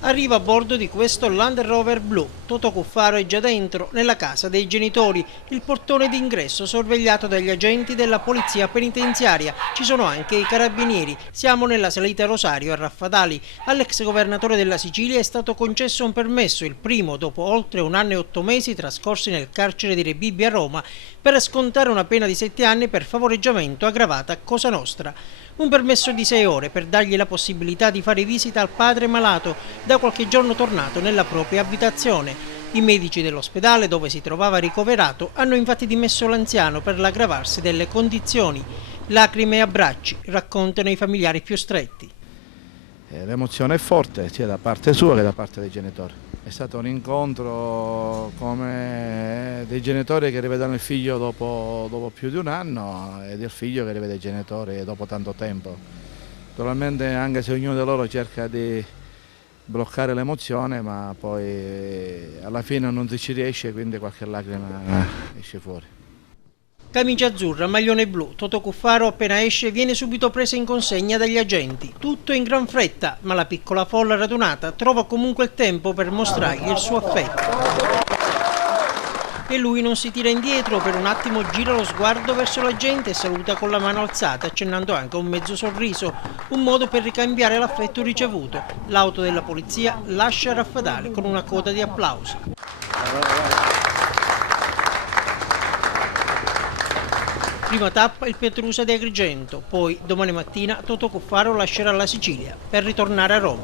Arriva a bordo di questo Land Rover blu. Toto Cuffaro è già dentro, nella casa dei genitori. Il portone d'ingresso sorvegliato dagli agenti della polizia penitenziaria. Ci sono anche i carabinieri. Siamo nella salita Rosario a Raffadali. All'ex governatore della Sicilia è stato concesso un permesso, il primo dopo oltre 1 anno e 8 mesi trascorsi nel carcere di Rebibbia a Roma, per scontare una pena di 7 anni per favoreggiamento aggravata a Cosa Nostra. Un permesso di 6 ore per dargli la possibilità di fare visita al padre malato, da qualche giorno tornato nella propria abitazione. I medici dell'ospedale dove si trovava ricoverato hanno infatti dimesso l'anziano per l'aggravarsi delle condizioni. Lacrime e abbracci, raccontano i familiari più stretti. L'emozione è forte sia da parte sua che da parte dei genitori. È stato un incontro come dei genitori che rivedono il figlio dopo più di 1 anno e del figlio che rivede i genitori dopo tanto tempo. Naturalmente anche se ognuno di loro cerca di bloccare l'emozione, ma poi alla fine non ci riesce, quindi qualche lacrima esce fuori. Camicia azzurra, maglione blu, Toto Cuffaro appena esce viene subito preso in consegna dagli agenti. Tutto in gran fretta, ma la piccola folla radunata trova comunque il tempo per mostrargli il suo affetto. E lui non si tira indietro, per un attimo gira lo sguardo verso la gente e saluta con la mano alzata, accennando anche un mezzo sorriso, un modo per ricambiare l'affetto ricevuto. L'auto della polizia lascia Raffadali con una coda di applausi. Prima tappa il Petrusa di Agrigento, poi domani mattina Toto Cuffaro lascerà la Sicilia per ritornare a Roma.